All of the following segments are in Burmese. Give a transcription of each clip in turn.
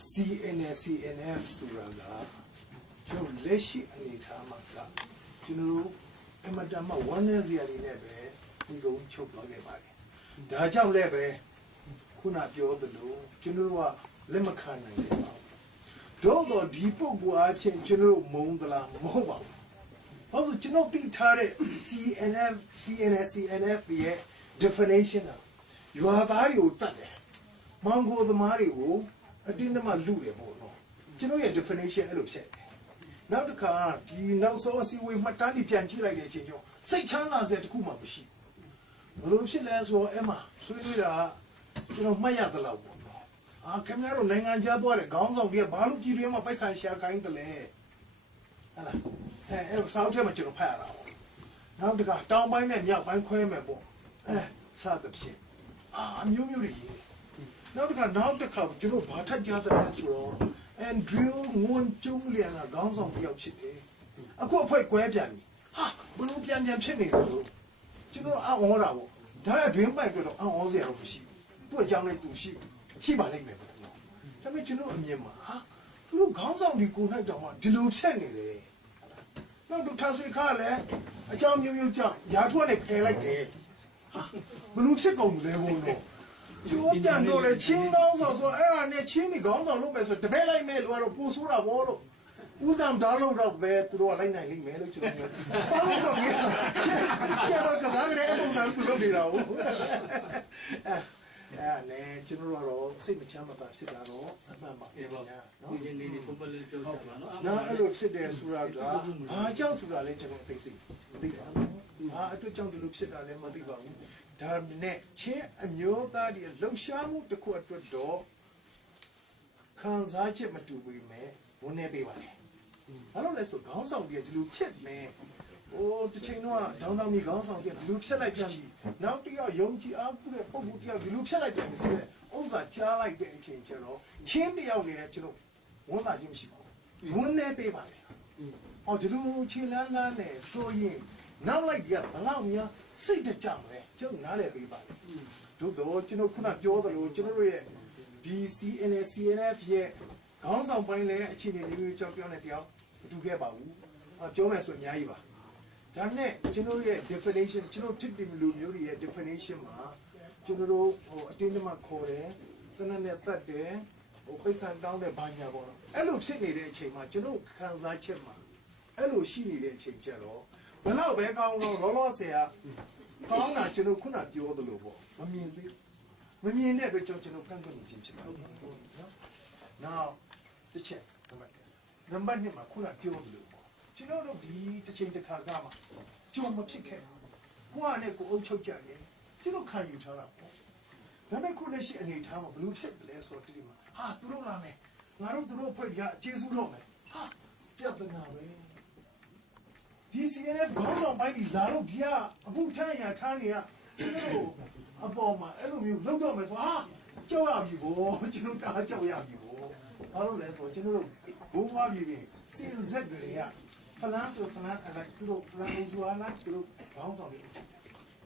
CNF ဆိုတာကကျွန်တော်လက်ရှိအနေထားမှာကကျွန်တော်အမတမဝမ်းနည်းစရာတွေနဲ့ပဲဒီကုန်းချုပ်သွားခဲ့ပါတယ်။ဒါကြောင့်လည်းပဲခုနပြောသလိုကျွန်တော်ကလက်မခံနိုင်ကြပါဘူး။တော့ဒီပုဂ္ဂိုလ်အချင်းကျွန်တော်မုန်းသလားမဟုတ်ပါဘူး။ဘာလို့ကျွန်တော်သိထားတဲ့ CNF ရဲ့ definition ကရွာသားတွေကိုတတ်တယ်။မောင်ကိုသမားတွေကိုအတင်းတမလူတယ်ပေါ့နော်ကျွန်တော်ရဲ့ definition အဲ့လိုဖြစ်တယ်နောက်တစ်ခါဒီနောက်ဆုံးအစည်းအဝေးမှတ်တမ်းပြန်ကြည့်လိုက်တဲ့အချိန်ကျတော့စိတ်ချမ်းသာစရာတခုမှမရှိဘူးဘလို့ဖြစ်လဲဆိုတော့အဲ့မှာဆွေးနွေးတာကျွန်တော်မှတ်ရသလောက်ပေါ့နော်ခင်ဗျားတို့နိုင်ငံခြားသွားတဲ့ခေါင်းဆောင်တွေကဘာလို့ပြည်တွင်းမှာပိုက်ဆံရှာခိုင်းတယ်လဲဟဲ့လားအဲ့ဆောက်ထဲမှာကျွန်တော်ဖတ်ရတာပေါ့နောက်တစ်ခါတောင်ပိုင်းနဲ့မြောက်ပိုင်းခွဲမယ်ပေါ့စသဖြင့်မျိုးမျိုးတွေနောက်တစ်ခါကျွန်တော်ဘာထပ်ကြားတယ်ဆိုတော့အန်ဒရူးငွန်ကျုံးလျံကခေါင်းဆောင်တယောက်ဖြစ်တယ်အခုအဖွဲကွဲပြန်ပြီဘလို့ပြန်ဖြစ်နေတယ်လို့ကျွန်တော်အော်တာပေါ့ဒါက dream bike တော့အော်စရာတော့မရှိဘူးသူ့အကြောင်းလေးသူရှိပါလိမ့်မယ်ပေါ့နော်ဒါပေမဲ့ကျွန်တော်အမြင်မှာသူတို့ခေါင်းဆောင်တွေကိုနိုင်တော့မှဒီလိုဖြစ်နေတယ်နောက်တော့ထားဆွေခါလည်းအကြောင်းမျိုးကြောင့်ရာထွက်နဲ့ဖယ်လိုက်တယ်ဘလို့ဖြစ်ကုန်လဲဘုံတော့ပြောပြန်တော့လေချင်းကောင်းဆောင်ဆိုအဲ့ဒါနဲ့ချင်းဒီကောင်းဆောင်လုပ်မယ်ဆိုတပည့်လိုက်မယ်လို့ကတော့ပို့ဆိုးတာဘောလို့ဦးဆောင်ဓာတ်လို့တော့ပဲသူတို့ကလိုက်နိုင်လိမ့်မယ်လို့ကျွန်တော်ပြောပေါင်းဆောင်နေတာဆရာတော်ကစားကြတဲ့အပုံစံသူလုပ်နေတာဟုတ်အဲ့နဲ့ကျွန်တော်တို့စိတ်မချမ်းမသာဖြစ်တာတော့အမှန်ပါနော်ဒီနေ့ဒီပုံပလေးပြောချင်ပါနော်နော်အဲ့လိုဖြစ်တယ်ဆိုတာကဘာကြောင့်ဆိုတာလဲကျွန်တော်သိစိတ်မသိပါဘူးအတွက်ကြောင့်ဒီလိုဖြစ်တာလည်းမသိပါဘူးဒါနဲ့ချင်းအမျိုးသားတွေလှုပ်ရှားမှုတစ်ခုအတွက်တော့ခံစားချက်မတူပေမဲ့ဝန်နေပေးပါလေအဲ့လိုလဲဆိုခေါင်းဆောင်တွေဒီလိုဖြစ်မယ်တစ်ချိန်တော့ဒေါင်းတော်မီခေါင်းဆောင်တွေဒီလိုဖြစ်လိုက်ပြန်ပြီနောက်တစ်ယောက်ယုံကြည်အားကိုးတဲ့ပုံမှုတစ်ယောက်ဒီလိုဖြစ်လိုက်ပြန်ပြီဆိုတော့ဥစ္စာကြားလိုက်တဲ့အချိန်ကျတော့ချင်းတစ်ယောက်လည်းကျွန်တော်ဝန်တာချင်းမရှိပါဘူးဝန်နေပေးပါလေဒီလိုခြေလန်းလန်းနဲ့ဆိုရင်နောက်လိုက်ကြဘလောက်များစိတ်တကြမယ်ကျုပ်နားလည်ပေးပါတို့တော့ကျွန်တော်ခုနပြောသလိုကျွန်တော်တို့ရဲ့ဒီ CNF ရဲ့ခေါင်းဆောင်ပိုင်းလည်းအခြေအနေမျိုးကြောင့်ပြောနေတယောက်မတူခဲ့ပါဘူးပြောမယ်ဆိုအများကြီးပါဒါနဲ့ကျွန်တော်ရဲ့ definition ကျွန်တော်တစ်တယ်လူမျိုးရဲ့ definition မှာကျွန်တော်တို့အတင်းတမခေါ်တယ်တနက်နဲ့တတ်တယ်ပိတ်ဆန်တောင်းတဲ့ဘာညာပေါ့နော်အဲ့လိုဖြစ်နေတဲ့အချိန်မှာကျွန်တော်ခံစားချက်မှာအဲ့လိုရှိနေတဲ့အချိန်ကျတော့ဘယ်တော့ပဲကောင်းလောဆယ်ကောင်းတာကျွန်တော်ခုနပြောသလိုပေါ့မမြင်တဲ့အတွက်ကျွန်တော်ကန့်ကွက်နေခြင်းဖြစ်ပါတယ်နော်နောက်တစ်ချက်နံပါတ်2မှာခုနပြောသလိုပေါ့ကျွန်တော်တို့ဒီတစ်ချိန်တစ်ခါကမှကြုံမဖြစ်ခဲ့ကိုကနဲ့ကိုအုပ်ချုပ်ကြတယ်ကျွန်တော်ခံယူထားတာပေါ့ဒါပေမဲ့ခုလက်ရှိအနေထားမှာဘလို့ဖြစ်တယ်ဆိုတော့ဒီမှာသူတို့လာမယ်ငါတို့သူတို့ဖွဲ့ပြကျေးဇူးတော့မယ်ပြဿနာပဲဒီ CNF ခေါင်းဆောင်ပိုင်းဒီလာတော့ဒီကအမှုထမ်းရထားနေရကျွန်တော်အပေါ်မှာအဲ့လိုမျိုးလောက်တော့မယ်ဆိုကြောက်ရပြီဗောကျွန်တော်တားကြောက်ရပြီဗောဘာလို့လဲဆိုတော့ကျွန်တော်တို့ဘိုးဘွားပြည်ပြင်စင်ဆက်တွေကဖလန်းဆိုဖလန်းအဲ့သူတို့ဖလန်းဇွာလာသူတို့ခေါင်းဆောင်တွေ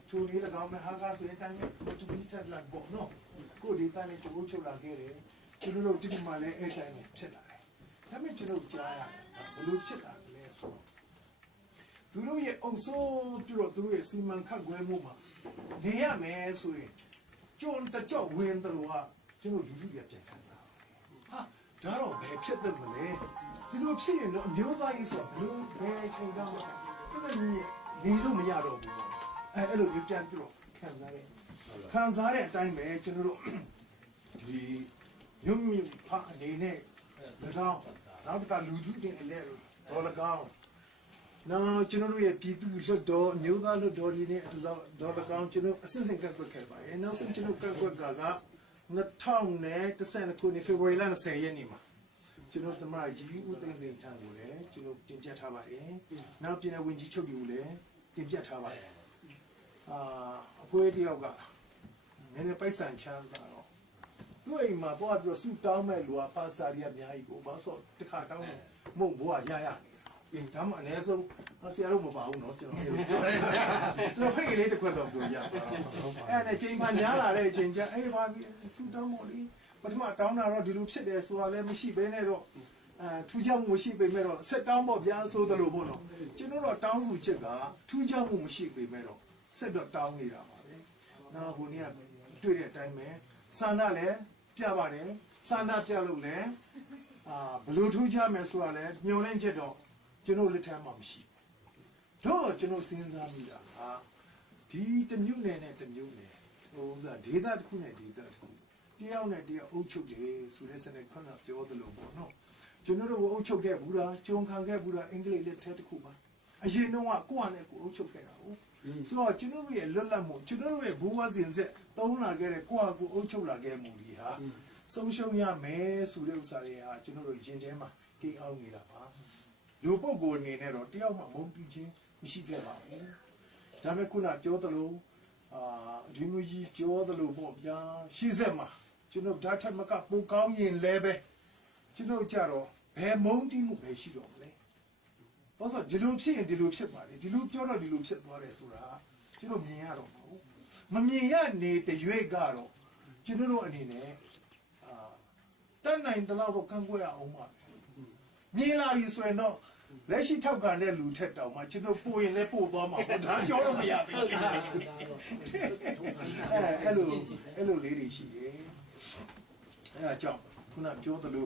သူလေးလည်းကောင်းမဲ့ဟာကဆိုတဲ့အတိုင်းပဲသူပြီးချက်လာပေါ့နော်ကိုဒီတိုင်းနဲ့ချိုးချုပ်လာခဲ့တယ်ကျွန်တော်တို့ဒီမှာလည်းအဲ့တိုင်းနဲ့ဖြစ်လာတယ်ဒါပေမဲ့ကျွန်တော်ကြားရတယ်ဘယ်လိုဖြစ်လာလဲဆိုတော့သူတို့ရဲ့အုပ်စိုးပြုတော့သူတို့ရဲ့စီမံခန့်ခွဲမှုမှာနေရမယ်ဆိုရင်ကျုံတကြော့ဝင်တယ်လို့ကကျွန်တော်လူလူရပြန်ခံစားဒါတော့ဘယ်ဖြစ်တယ်မလဲဒီလိုဖြစ်ရင်တော့အမျိုးသားကြီးဆိုတော့ဘယ်ချိန်တော့ပြဿနာနေလို့မရတော့ဘူးအဲ့လိုမျိုးပြန်ပြီးတော့ခံစားတဲ့အတိုင်းပဲကျွန်တော်တို့ဒီညွန့်ဖာအနေနဲ့၎င်းနောက်တစ်ခါလူထုတင်အလဲတော့၎င်းနော်ကျွန်တော်တို့ရဲ့ပြည်သူ့လွှတ်တော်မျိုးသားလွှတ်တော်ဒီနေ့ဒေါ်လာကောင်ကျွန်တော်အစစ်စစ်ကတ်ကွက်ခဲ့ပါတယ်နောက်ဆုံးကျွန်တော်ကတ်ကွက်က2012ခုနှစ်ဖေဖော်ဝါရီလ20ရက်နေ့မှာကျွန်တော်သမရကြီးဦးသိန်းစိန်ထံကိုလည်းကျွန်တော်တင်ပြထားပါတယ်နောက်ပြည်နယ်ဝန်ကြီးချုပ်ကြီးကိုလည်းတင်ပြထားပါတယ်အဖွဲတယောက်ကနည်းနည်းပိုက်ဆံချမ်းသာတော့သူ့အိမ်မှာသွားပြီးတော့ဆူတောင်းမဲ့လူကပါစတာတွေအများကြီးကိုဘာလို့တခါတောင်းတယ်မုံဘွားရဒါမှအနည်းဆုံးဆရာတို့မပါဘူးเนาะကျွန်တော်ပြောဖိတ်ကလေးတစ်ခွက်တော့ပြောရပါအဲ့နဲ့ချိန်မှညားလာတဲ့အချိန်ကျအေးပါပြီဆူတောင်းမို့လေ ပထမတောင်းတာတော့ဒီလိုဖြစ်တယ်ဆိုတာလည်းမရှိဘဲနဲ့တော့ထူးခြားမှုမရှိပေမဲ့တော့ဆက်တောင်းဖို့ဗျာဆိုသလိုပေါ့နော်ကျွန်တော်တို့တောင်းစုချက်ကထူးခြားမှုမရှိပေမဲ့တော့ဆက်တော့တောင်းနေတာပါပဲနောက်ဟိုနေ့ကတွေ့တဲ့အတိုင်းပဲစာနာလည်းပြပါတယ်စာနာပြလို့လည်းဘလို့ထူးခြားမယ်ဆိုတာလည်းညှော်လင့်ချက်တော့ကျွန်တော်လက်ထက်မှာမရှိတော့ကျွန်တော်စဉ်းစားမိတာဒီတစ်မျိုးနယ်နဲ့တစ်မျိုးနယ်ဟိုစားဒေသတစ်ခုနဲ့ဒေသတစ်ခုတယောက်နဲ့တယောက်အုပ်ချုပ်တယ်ဆိုတဲ့စနစ်ခဏပြောသလိုပေါ့နော်ကျွန်တော်တို့အုပ်ချုပ်ခဲ့ဘူးလားကြုံခံခဲ့ဘူးလားအင်္ဂလိပ်လက်ထက်တစ်ခုပါအရင်တော့ကိုယ့်အနေနဲ့ကိုအုပ်ချုပ်ခဲ့တာဟုတ်ဆိုတော့ကျွန်တော်တို့ရဲ့လွတ်လပ်မှုကျွန်တော်တို့ရဲ့ဘူဝါစဉ်ဆက်သုံးလာခဲ့တဲ့ကိုယ့်အကူအုပ်ချုပ်လာခဲ့မှုတွေဟာဆုံးရှုံးရမယ်ဆိုတဲ့ဥစ္စာတွေဟာကျွန်တော်တို့ရင်ထဲမှာကိန်းအောင်နေတာပါလူပုဂ္ဂိုလ်အနေနဲ့တော့တယောက်မှမုန်းပြီးခြင်းမရှိခဲ့ပါဘူးဒါပေမဲ့ခုနပြောသလိုဒီမျိုးကြီးပြောသလိုပေါ့ဗျာရှိစက်မှာကျွန်တော်ဓာတ်ထက်မကပိုကောင်းရင်လည်းပဲကျွန်တော်ကြတော့ဘယ်မုန်းတိမှုပဲရှိတော့မလဲဘာလို့ဒီလိုဖြစ်ရင်ဒီလိုဖြစ်ပါလေဒီလိုပြောတော့ဒီလိုဖြစ်သွားတယ်ဆိုတာကျွန်တော်မြင်ရတော့မဟုတ်မမြင်ရနေတရွေ့ကတော့ကျွန်တော်တို့အနေနဲ့တတ်နိုင်တဲ့လောက်ကန့်ကွက်ရအောင်ပါမြင်လာပြီဆိုရင်တော့လက်ရှိထောက်ခံတဲ့လူထက်တောင်မှကျွန်တော်ပို့ရင်လည်းပို့သွားမှာပေါ့ဒါပြောလို့မရဘူးအဲ့လိုလေးတွေရှိတယ်အဲ့ဒါကြောင့်ခုနပြောသလို